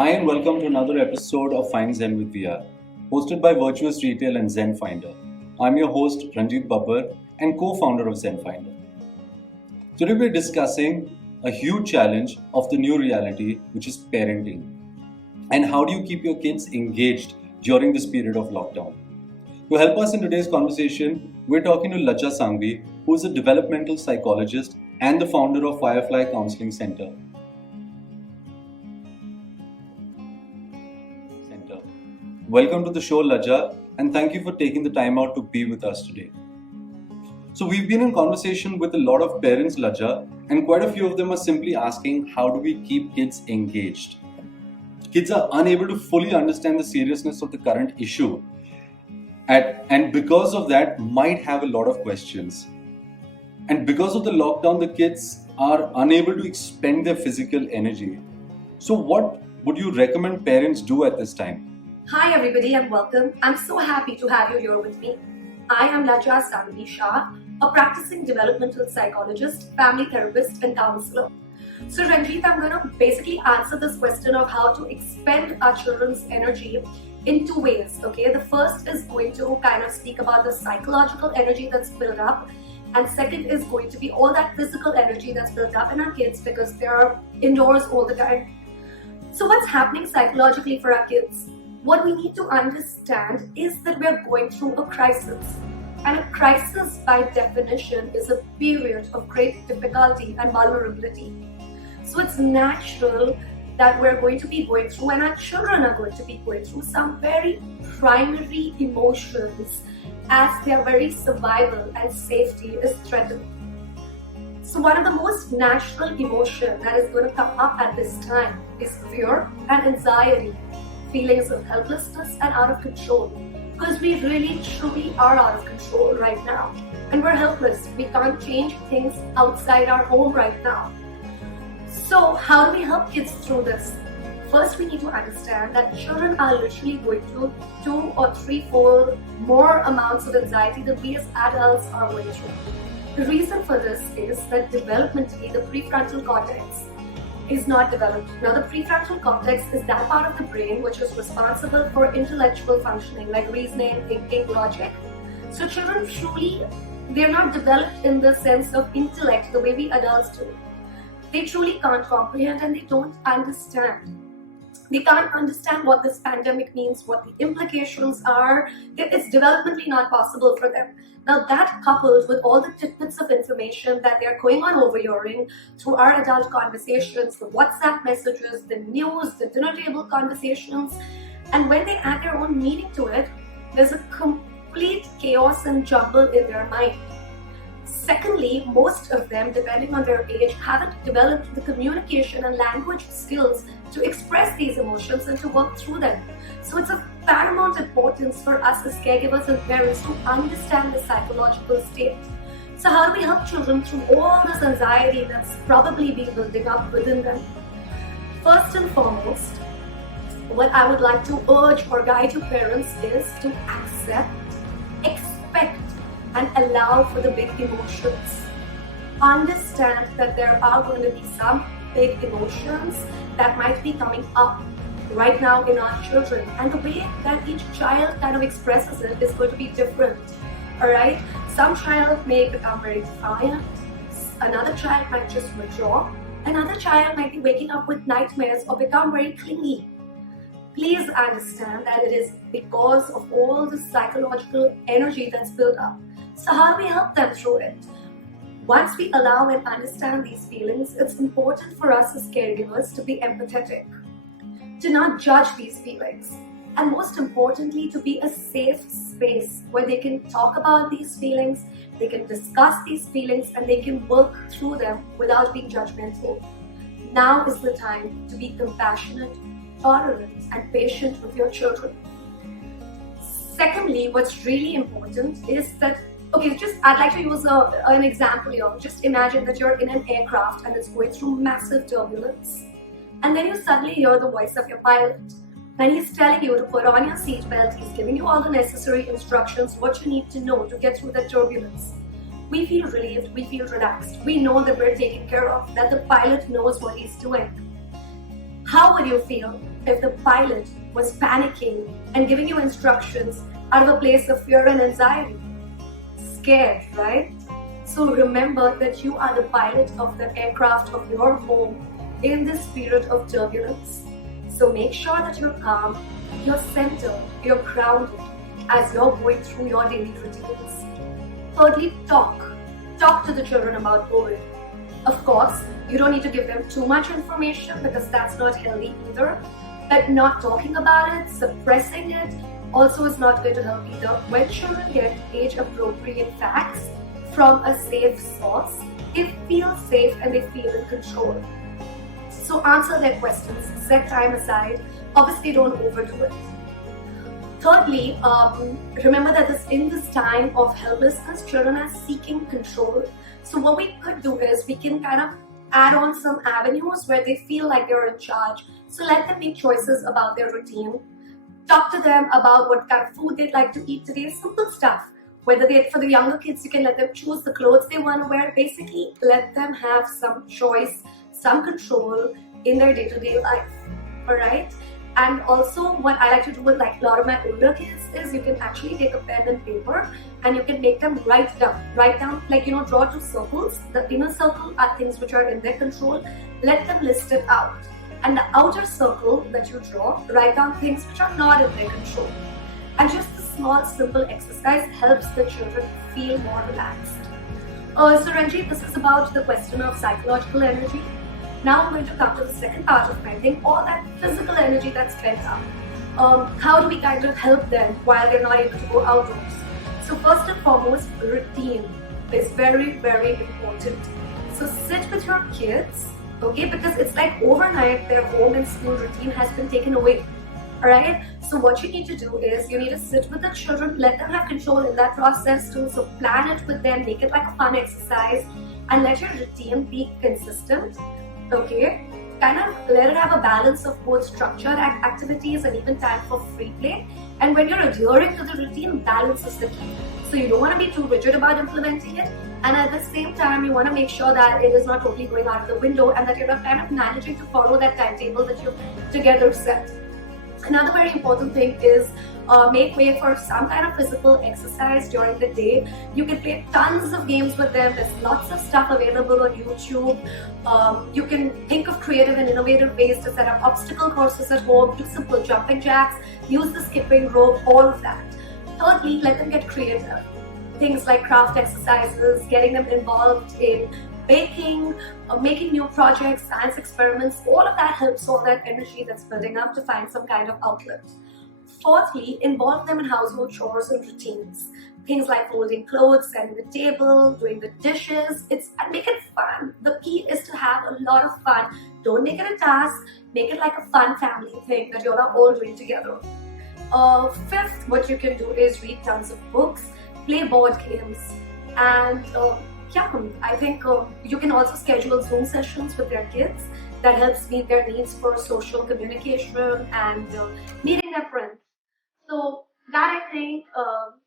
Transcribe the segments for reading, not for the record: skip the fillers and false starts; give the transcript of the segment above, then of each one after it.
Hi and welcome to another episode of Find Zen with VR, hosted by Virtuous Retail and Zen Finder. I'm your host Ranjit Babbar and co-founder of Zen Finder. Today we're discussing a huge challenge of the new reality, which is parenting. And how do you keep your kids engaged during this period of lockdown? To help us in today's conversation, we're talking to Laja Sanghvi, who is a developmental psychologist and the founder of Firefly Counseling Center. Welcome to the show, Laja, and thank you for taking the time out to be with us today. So we've been in conversation with a lot of parents, Laja, and quite a few of them are simply asking, how do we keep kids engaged? Kids are unable to fully understand the seriousness of the current issue, and because of that, might have a lot of questions. And because of the lockdown, the kids are unable to expend their physical energy. So what would you recommend parents do at this time? Hi everybody and welcome. I'm so happy to have you here with me. I am Laja Sanghvi Shah, a practicing developmental psychologist, family therapist and counselor. So Ranjit, I'm going to basically answer this question of how to expend our children's energy in two ways. Okay, the first is going to kind of speak about the psychological energy that's built up, and second is going to be all that physical energy that's built up in our kids because they're indoors all the time. So what's happening psychologically for our kids? What we need to understand is that we are going through a crisis. And a crisis, by definition, is a period of great difficulty and vulnerability. So it's natural that we're going to be going through, and our children are going to be going through, some very primary emotions as their very survival and safety is threatened. So one of the most natural emotions that is going to come up at this time is fear and anxiety. Feelings of helplessness and out of control, because we really truly are out of control right now and we're helpless. We can't change things outside our home right now. So how do we help kids through this? First, we need to understand that children are literally going through 2 or 3-fold more amounts of anxiety than we as adults are going through. The reason for this is that developmentally the prefrontal cortex is not developed. Now, the prefrontal cortex is that part of the brain which is responsible for intellectual functioning, like reasoning, thinking, logic. So children truly, they're not developed in the sense of intellect the way we adults do. They truly can't comprehend and they don't understand. They can't understand what this pandemic means, what the implications are. It's developmentally not possible for them. Now that coupled with all the tidbits of information that they're going on overhearing through our adult conversations, the WhatsApp messages, the news, the dinner table conversations, and when they add their own meaning to it, there's a complete chaos and jumble in their mind. Secondly, most of them, depending on their age, haven't developed the communication and language skills to express these emotions and to work through them. So it's of paramount importance for us as caregivers and parents to understand the psychological state. So how do we help children through all this anxiety that's probably been building up within them? First and foremost, what I would like to urge or guide you parents is to accept, expect, and allow for the big emotions. Understand that there are going to be some big emotions that might be coming up right now in our children, and the way that each child kind of expresses it is going to be different. Alright? Some child may become very defiant, another child might just withdraw, another child might be waking up with nightmares or become very clingy. Please understand that it is because of all the psychological energy that's built up. So how do we help them through it? Once we allow and understand these feelings, it's important for us as caregivers to be empathetic, to not judge these feelings, and most importantly, to be a safe space where they can talk about these feelings, they can discuss these feelings, and they can work through them without being judgmental. Now is the time to be compassionate, tolerant, and patient with your children. Secondly, what's really important is that I'd like to use an example here. Just imagine that you're in an aircraft and it's going through massive turbulence. And then you suddenly hear the voice of your pilot. And he's telling you to put on your seatbelt. He's giving you all the necessary instructions, what you need to know to get through the turbulence. We feel relieved, we feel relaxed. We know that we're taken care of, that the pilot knows what he's doing. How would you feel if the pilot was panicking and giving you instructions out of a place of fear and anxiety? Scared, right? So remember that you are the pilot of the aircraft of your home in this period of turbulence. So make sure that you're calm, you're centered, you're grounded as you're going through your daily routines. Thirdly, talk. Talk to the children about COVID. Of course, you don't need to give them too much information because that's not healthy either. But not talking about it, suppressing it, also is not going to help either. When children get age appropriate facts from a safe source, they feel safe and they feel in control. So answer their questions, set time aside. Obviously, don't overdo it. Thirdly, remember that in this time of helplessness, children are seeking control. So what we could do is we can kind of add on some avenues where they feel like they're in charge. So let them make choices about their routine. Talk to them about what kind of food they'd like to eat today, simple stuff. Whether for the younger kids, you can let them choose the clothes they want to wear. Basically, let them have some choice, some control in their day-to-day life. All right. And also, what I like to do with like a lot of my older kids is you can actually take a pen and paper and you can make them write down, like, draw two circles. The inner circle are things which are in their control. Let them list it out. And the outer circle that you draw, write down things which are not in their control. And just a small, simple exercise helps the children feel more relaxed. So Ranjit, this is about the question of psychological energy. Now I'm going to come to the second part of my thing, all that physical energy that's pent up. How do we kind of help them while they're not able to go outdoors? So first and foremost, routine is very, very important. So sit with your kids, okay, because it's like overnight their home and school routine has been taken away. Alright, so what you need to do is you need to sit with the children, let them have control in that process too. So plan it with them, make it like a fun exercise, and let your routine be consistent. Okay, kind of let it have a balance of both structured activities and even time for free play. And when you're adhering to the routine, balance is the key. So you don't want to be too rigid about implementing it, and at the same time you want to make sure that it is not totally going out of the window and that you're not kind of managing to follow that timetable that you've together set. Another very important thing is make way for some kind of physical exercise during the day. You can play tons of games with them. There's lots of stuff available on YouTube. You can think of creative and innovative ways to set up obstacle courses at home, do simple jumping jacks, use the skipping rope, all of that. Thirdly, let them get creative. Things like craft exercises, getting them involved in baking, making new projects, science experiments, all of that helps all that energy that's building up to find some kind of outlet. Fourthly, involve them in household chores and routines. Things like folding clothes, setting the table, doing the dishes. And make it fun. The key is to have a lot of fun. Don't make it a task. Make it like a fun family thing that you're all doing together. Fifth, what you can do is read tons of books, play board games, and I think you can also schedule Zoom sessions with their kids that helps meet their needs for social communication and meeting their friends. So that I think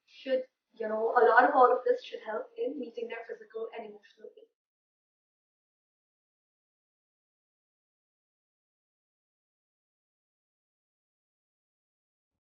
should, a lot of all of this should help in meeting their physical and emotional needs.